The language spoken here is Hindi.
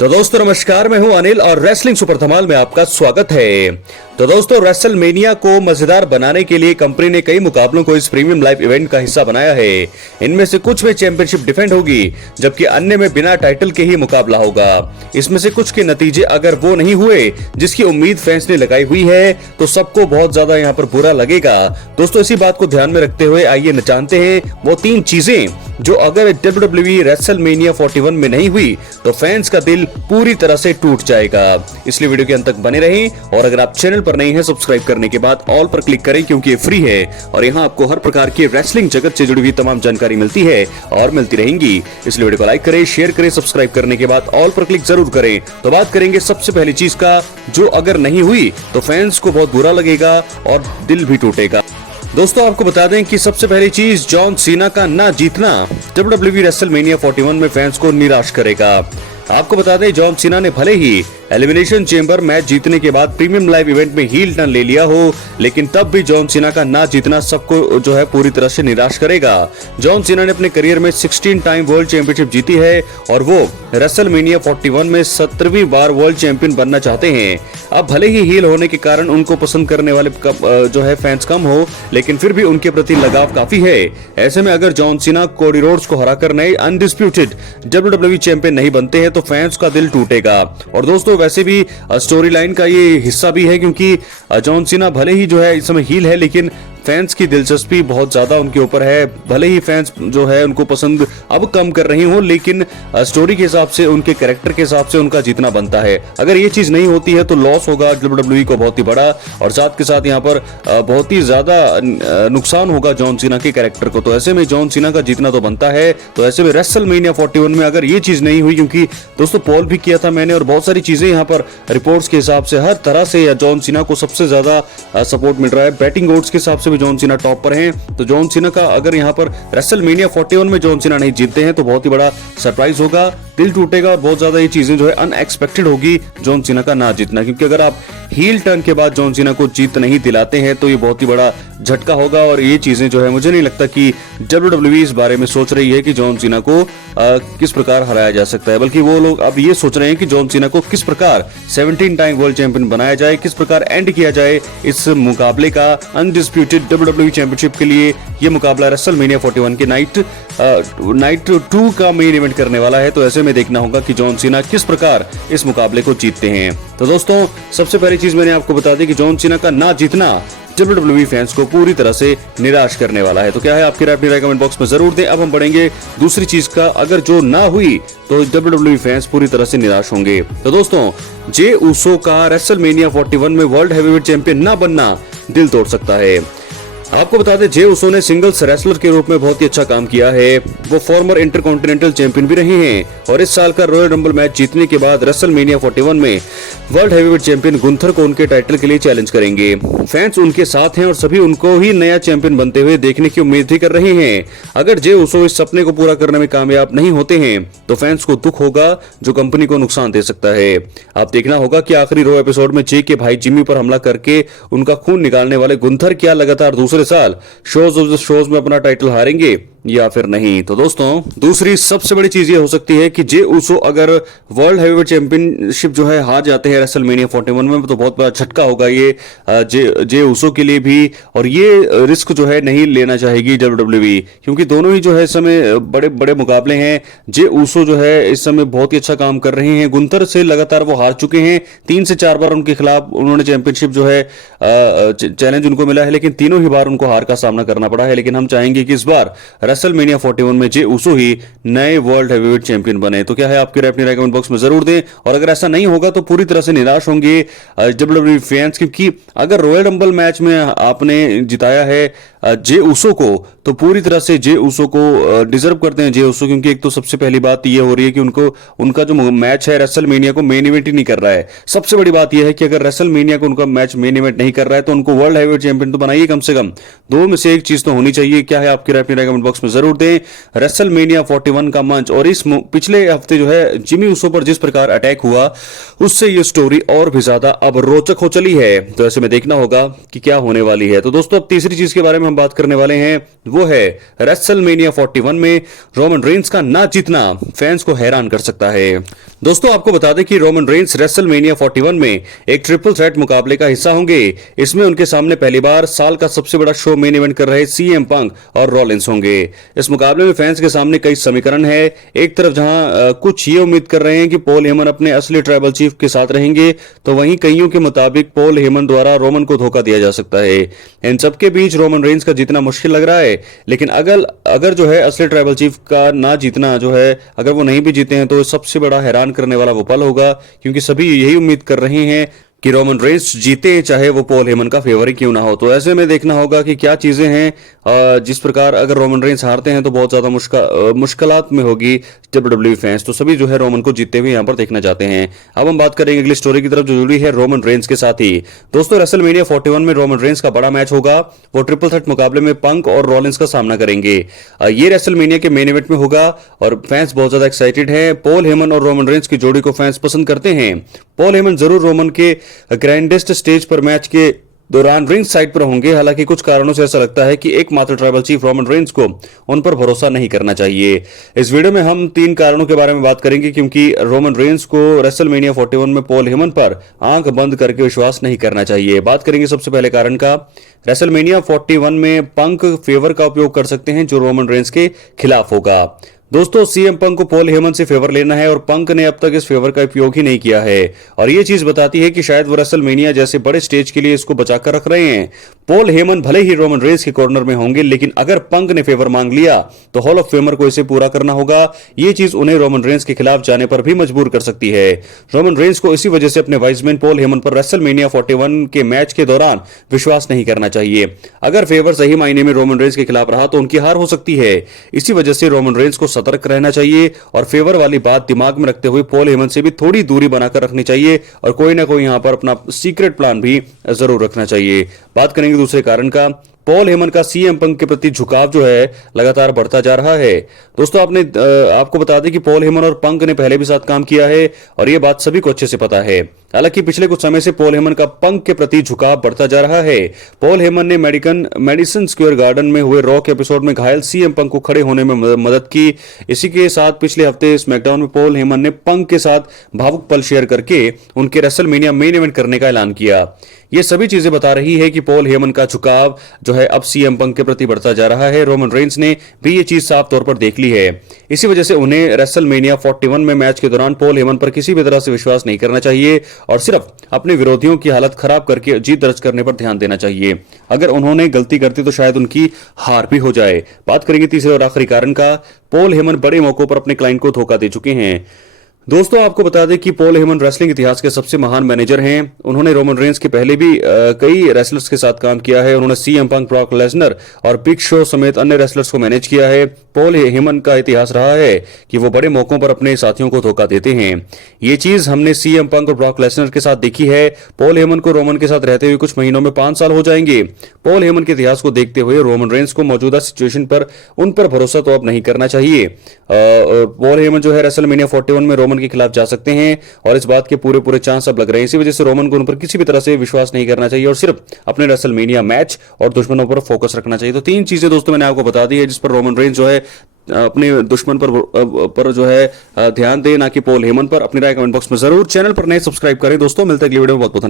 तो दोस्तों नमस्कार, मैं हूं अनिल और रेसलिंग सुपर धमाल में आपका स्वागत है। तो दोस्तों रेसलमेनिया को मजेदार बनाने के लिए कंपनी ने कई मुकाबलों को इस प्रीमियम लाइव इवेंट का हिस्सा बनाया है। इनमें से कुछ में चैंपियनशिप डिफेंड होगी जबकि अन्य में बिना टाइटल के ही मुकाबला होगा। इसमें से कुछ के नतीजे अगर वो नहीं हुए जिसकी उम्मीद फैंस ने लगाई हुई है तो सबको बहुत ज्यादा यहाँ पर बुरा लगेगा। दोस्तों इसी बात को ध्यान में रखते हुए आइए जानते हैं वो 3 चीजें जो अगर WWE रेसलमेनिया 41 में नहीं हुई तो फैंस का दिल पूरी तरह से टूट जाएगा। इसलिए वीडियो के अंत तक बने रहें और अगर आप चैनल पर नए हैं सब्सक्राइब करने के बाद ऑल पर क्लिक करें क्योंकि ये फ्री है और यहाँ आपको हर प्रकार की रेसलिंग जगत से जुड़ी हुई तमाम जानकारी मिलती है और मिलती रहेंगी। इसलिए वीडियो को लाइक करें, शेयर करें, सब्सक्राइब करने के बाद ऑल पर क्लिक जरूर करें। तो बात करेंगे सबसे पहली चीज का जो अगर नहीं हुई तो फैंस को बहुत बुरा लगेगा और दिल भी टूटेगा। दोस्तों आपको बता दें कि सबसे पहली चीज जॉन सीना का ना जीतना WWE रेसलमेनिया 41 में फैंस को निराश करेगा। आपको बता दें जॉन सीना ने भले ही एलिमिनेशन चेंबर मैच जीतने के बाद प्रीमियम लाइव इवेंट में हील टर्न ले लिया हो, लेकिन तब भी जॉन सीना का ना जीतना सबको जो है पूरी तरह से निराश करेगा। जॉन सीना ने अपने करियर में 16 टाइम वर्ल्ड चैंपियनशिप जीती है और वो रेसलमेनिया 41 में 17वीं बार वर्ल्ड चैंपियन बनना चाहते हैं। अब भले ही हील होने के कारण उनको पसंद करने वाले जो है फैंस कम हो, लेकिन फिर भी उनके प्रति लगाव काफी है। ऐसे में अगर जॉन सीना कोडी रोड्स को हराकर नए अनडिस्प्यूटेड WWE चैंपियन नहीं बनते हैं तो फैंस का दिल टूटेगा। और दोस्तों वैसे भी स्टोरी लाइन का ये हिस्सा भी है क्योंकि जॉन सीना भले ही जो है इस समय हील है लेकिन फैंस की दिलचस्पी बहुत ज्यादा उनके ऊपर है। भले ही फैंस जो है उनको पसंद अब कम कर रही हो, लेकिन स्टोरी के हिसाब से उनके कैरेक्टर के हिसाब से उनका जीतना बनता है। अगर ये चीज नहीं होती है तो लॉस होगा WWE को बहुत ही बड़ा और साथ के साथ यहाँ पर बहुत ही ज्यादा नुकसान होगा जॉन सीना के कैरेक्टर को। तो ऐसे में जॉन सीना का जीतना तो बनता है। तो ऐसे में रेसलमेनिया 41 में अगर ये चीज नहीं हुई, क्योंकि दोस्तों पोल भी किया था मैंने और बहुत सारी चीजें यहाँ पर रिपोर्ट्स के हिसाब से हर तरह से जॉन सीना को सबसे ज्यादा सपोर्ट मिल रहा है। बैटिंग ओड्स के हिसाब से भी जॉन सीना टॉप पर हैं। तो जॉन सीना का अगर यहाँ पर रेसलमेनिया 41 में जॉन सीना नहीं जीतते हैं तो बहुत ही बड़ा सरप्राइज होगा, दिल टूटेगा और बहुत ज्यादा ये चीजें जो है अनएक्सपेक्टेड होगी जॉन सीना का ना जीतना। क्योंकि अगर आप हील टर्न के बाद जॉन सीना को जीत नहीं दिलाते हैं तो ये बहुत ही बड़ा झटका होगा और ये चीजें जो है मुझे नहीं लगता कि WWE इस बारे में सोच रही है कि जॉन सीना को किस प्रकार हराया जा सकता है, बल्कि वो लोग अब ये सोच रहे हैं कि जॉन सीना को किस प्रकार 17 टाइम वर्ल्ड चैंपियन बनाया जाए, किस प्रकार एंड किया जाए इस मुकाबले का अनडिस्प्यूटेड WWE चैंपियनशिप के लिए। ये मुकाबला रेसलमेनिया 41 के नाइट 2 का मेन इवेंट करने वाला है। तो ऐसे में देखना होगा कि जॉन सीना किस प्रकार इस मुकाबले को जीतते हैं। तो दोस्तों सबसे पहली चीज मैंने आपको बता दी कि जॉन सीना का ना जीतना WWE फैंस को पूरी तरह से निराश करने वाला है। तो क्या है आपकी राय, अपनी राय कमेंट बॉक्स में जरूर दें। अब हम बढ़ेंगे दूसरी चीज का, अगर जो ना हुई तो WWE फैंस पूरी तरह से निराश होंगे। तो दोस्तों जे ऊसो का रेसलमेनिया 41 में वर्ल्ड हैवीवेट चैंपियन ना बनना दिल तोड़ सकता है। आपको बता दें जे ऊसो ने सिंगल्स रेसलर के रूप में बहुत ही अच्छा काम किया है। वो फॉर्मर इंटरकॉन्टिनेंटल चैंपियन भी रहे हैं और इस साल का रॉयल रंबल मैच जीतने के बाद रेसलमेनिया 41 में वर्ल्ड हैवीवेट चैंपियन गुंथर को उनके टाइटल के लिए चैलेंज करेंगे। फैंस उनके साथ हैं और सभी उनको ही नया चैंपियन बनते हुए देखने की उम्मीद भी कर रहे हैं। अगर जे ऊसो इस सपने को पूरा करने में कामयाब नहीं होते हैं तो फैंस को दुख होगा जो कंपनी को नुकसान दे सकता है। आप देखना होगा कि आखिरी रो एपिसोड में जे के भाई जिमी पर हमला करके उनका खून निकालने वाले गुंथर क्या लगातार दूसरे साल शोज में अपना टाइटल हारेंगे या फिर नहीं। तो दोस्तों दूसरी सबसे बड़ी चीज ये हो सकती है कि जे ऊसो अगर वर्ल्ड हैवीवेट चैंपियनशिप जो है हार जाते हैं रेसलमेनिया 41 में तो बहुत बड़ा झटका होगा ये जे ऊसो के लिए भी, और ये रिस्क जो है नहीं लेना चाहेगी WWE क्योंकि दोनों ही जो है इस समय बड़े बड़े मुकाबले हैं। जे ऊसो जो है इस समय बहुत ही अच्छा काम कर रहे हैं। गुंथर से लगातार वो हार चुके हैं, 3 से 4 बार उनके खिलाफ उन्होंने चैंपियनशिप जो है चैलेंज उनको मिला है, लेकिन तीनों ही बार उनको हार का सामना करना पड़ा है। लेकिन हम चाहेंगे कि इस बार रेसलमेनिया 41 में जे ऊसो ही नए वर्ल्ड हैवीवेट चैंपियन बने। तो क्या है आपकी राय, अपनी राय कमेंट बॉक्स में जरूर दें। और अगर ऐसा नहीं होगा तो पूरी तरह से निराश होंगे WWE फैंस, क्योंकि अगर रॉयल रंबल मैच में आपने जिताया है जे ऊसो को तो पूरी तरह से जे ऊसो को डिजर्व करते हैं जे ऊसो, क्योंकि एक तो सबसे पहली बात ये हो रही है कि उनका जो मैच है रेसलमेनिया को मेन इवेंट ही नहीं कर रहा है। सबसे बड़ी बात यह है कि अगर रेसलमेनिया को उनका मैच मेन इवेंट नहीं कर रहा है तो उनको वर्ल्ड हैवीवेट चैंपियन तो बनाइए, कम से कम 2 में से एक चीज तो होनी चाहिए। क्या है आपकी राय, अपनी राय कमेंट बॉक्स में जरूर दें। रेसलमेनिया 41 का मंच और इस पिछले हफ्ते जो है जिमी ऊसो पर जिस प्रकार अटैक हुआ उससे ये स्टोरी और भी ज्यादा अब रोचक हो चली है। तो ऐसे में देखना होगा कि क्या होने वाली है। तो दोस्तों अब तीसरी चीज के बारे में हम बात करने वाले हैं वो है रेसलमेनिया 41 में रोमन रेंस का ना जीतना फैंस को हैरान कर सकता है। दोस्तों आपको बता दें कि रोमन रेंस रेसलमेनिया 41 में एक ट्रिपल थ्रेट मुकाबले का हिस्सा होंगे। इसमें उनके सामने पहली बार साल का सबसे बड़ा शो मेन इवेंट कर रहे सीएम पंक और रॉलिंस होंगे। इस मुकाबले में फैंस के सामने कई समीकरण है। एक तरफ जहां कुछ ये उम्मीद कर रहे हैं कि पॉल हेमन अपने असली ट्राइबल चीफ के साथ रहेंगे, तो वहीं कईयों के मुताबिक पॉल हेमन द्वारा रोमन को धोखा दिया जा सकता है। इन सबके बीच रोमन रेंस का जीतना मुश्किल लग रहा है, लेकिन अगर जो है असली ट्राइबल चीफ का ना जीतना जो है, अगर वो नहीं भी जीते हैं तो सबसे बड़ा हैरान करने वाला वो पल होगा, क्योंकि सभी यही उम्मीद कर रहे हैं कि रोमन रेंस जीते, चाहे वो पॉल हेमन का फेवर ही क्यों ना हो। तो ऐसे में देखना होगा कि क्या चीजें हैं। जिस प्रकार अगर रोमन रेंस हारते हैं तो बहुत ज्यादा मुश्किलात में होगी डब्ल्यूडब्ल्यूई फैंस, तो सभी जो है रोमन को जीतते हुए यहां पर देखना चाहते हैं। अब हम बात करेंगे अगली स्टोरी की तरफ जो जुड़ी है रोमन रेंस के साथ ही। दोस्तों रेसलमेनिया 41 में रोमन रेंस का बड़ा मैच होगा। वो ट्रिपल थ्रेट मुकाबले में पंक और रॉलिंस का सामना करेंगे। ये रेसलमेनिया के मेन इवेंट में होगा और फैंस बहुत ज्यादा एक्साइटेड हैं। पॉल हेमन और रोमन रेंस की जोड़ी को फैंस पसंद करते हैं। पॉल हेमन जरूर रोमन के ग्रैंडेस्ट स्टेज पर मैच के दौरान रिंग साइड पर होंगे। हालांकि कुछ कारणों से ऐसा लगता है कि एकमात्र ट्राइबल चीफ रोमन रेंस को उन पर भरोसा नहीं करना चाहिए। इस वीडियो में हम 3 कारणों के बारे में बात करेंगे क्योंकि रोमन रेंस को रेसलमेनिया 41 में पॉल हेमन पर आंख बंद करके विश्वास नहीं करना चाहिए। बात करेंगे सबसे पहले कारण का। रेसलमेनिया 41 में पंक फेवर का उपयोग कर सकते हैं जो रोमन रेंस के खिलाफ होगा। दोस्तों सीएम पंक को पॉल हेमन से फेवर लेना है और पंक ने अब तक इस फेवर का उपयोग ही नहीं किया है, और ये चीज बताती है कि शायद वो रेसलमेनिया जैसे बड़े स्टेज के लिए इसको बचाकर रख रहे हैं। पॉल हेमन भले ही रोमन रेंस के कॉर्नर में होंगे, लेकिन अगर पंक ने फेवर मांग लिया तो हॉल ऑफ फेमर को इसे पूरा करना होगा। ये चीज उन्हें रोमन रेंस के खिलाफ जाने पर भी मजबूर कर सकती है। रोमन रेंस को इसी वजह से अपने वाइसमैन पॉल हेमन पर रेसलमेनिया 41 के मैच के दौरान विश्वास नहीं करना चाहिए। अगर फेवर सही मायने में रोमन रेंस के खिलाफ रहा तो उनकी हार हो सकती है। इसी वजह से रोमन रेंस को सतर्क रहना चाहिए और फेवर वाली बात दिमाग में रखते हुए पॉल हेमन से भी थोड़ी दूरी बनाकर रखनी चाहिए और कोई ना कोई यहां पर अपना सीक्रेट प्लान भी जरूर रखना चाहिए। बात करेंगे दूसरे कारण का। पॉल हेमन का सीएम पंक के प्रति झुकाव जो है लगातार बढ़ता जा रहा है। दोस्तों आपको बता दें कि पॉल हेमन और पंक ने पहले भी साथ काम किया है और यह बात सभी को अच्छे से पता है। हालांकि पिछले कुछ समय से पॉल हेमन का पंक के प्रति झुकाव बढ़ता जा रहा है। पॉल हेमन ने मेडिसन स्क्वायर गार्डन में हुए रॉ के एपिसोड में घायल सीएम पंक को खड़े होने में मदद की। इसी के साथ पिछले हफ्ते स्मैकडाउन में पॉल हेमन ने पंक के साथ भावुक पल शेयर करके उनके रेसलमेनिया मेन इवेंट करने का ऐलान किया। ये सभी चीजें बता रही है कि पॉल हेमन का झुकाव जो है अब सीएम पंक के प्रति बढ़ता जा रहा है। रोमन रेंस ने भी ये चीज साफ तौर पर देख ली है। इसी वजह से उन्हें रेसलमेनिया 41 में मैच के दौरान पॉल हेमन पर किसी भी तरह से विश्वास नहीं करना चाहिए और सिर्फ अपने विरोधियों की हालत खराब करके जीत दर्ज करने पर ध्यान देना चाहिए। अगर उन्होंने गलती करती तो शायद उनकी हार भी हो जाए। बात करेंगे तीसरे और आखिरी कारण का। पॉल हेमन बड़े मौकों पर अपने क्लाइंट को धोखा दे चुके हैं। दोस्तों आपको बता दें कि पॉल हेमन रेसलिंग इतिहास के सबसे महान मैनेजर हैं। उन्होंने रोमन रेंस के पहले भी कई रेसलर्स के साथ काम किया है। उन्होंने सीएम पंक, ब्रॉक लेसनर और बिग शो समेत अन्य रेसलर्स को मैनेज किया है। पॉल हेमन का इतिहास रहा है कि वो बड़े मौकों पर अपने साथियों को धोखा देते हैं। ये चीज हमने सीएम पंक और ब्रॉक लेसनर के साथ देखी है। पॉल हेमन को रोमन के साथ रहते हुए कुछ महीनों में 5 साल हो जाएंगे। पॉल हेमन के इतिहास को देखते हुए रोमन रेंस को मौजूदा सिचुएशन पर उन पर भरोसा तो अब नहीं करना चाहिए। पॉल हेमन जो है रेसलमेनिया 41 में रोमन के खिलाफ जा सकते हैं और इस बात के पूरे चांस अब लग रहे हैं। इसी वजह से रोमन को उन पर किसी भी तरह से विश्वास नहीं करना चाहिए और सिर्फ अपने रेसलमेनिया मैच और दुश्मनों पर फोकस रखना चाहिए। तो 3 चीजें दोस्तों मैंने आपको बता दी है जिस पर रोमन रेंस जो है अपने दुश्मन पर जो है ध्यान दे, ना कि पॉल हेमन पर। अपनी राय कमेंट बॉक्स में जरूर। चैनल पर नए सब्सक्राइब करें दोस्तों। मिलते हैं अगली वीडियो में। बहुत बहुत धन्यवाद।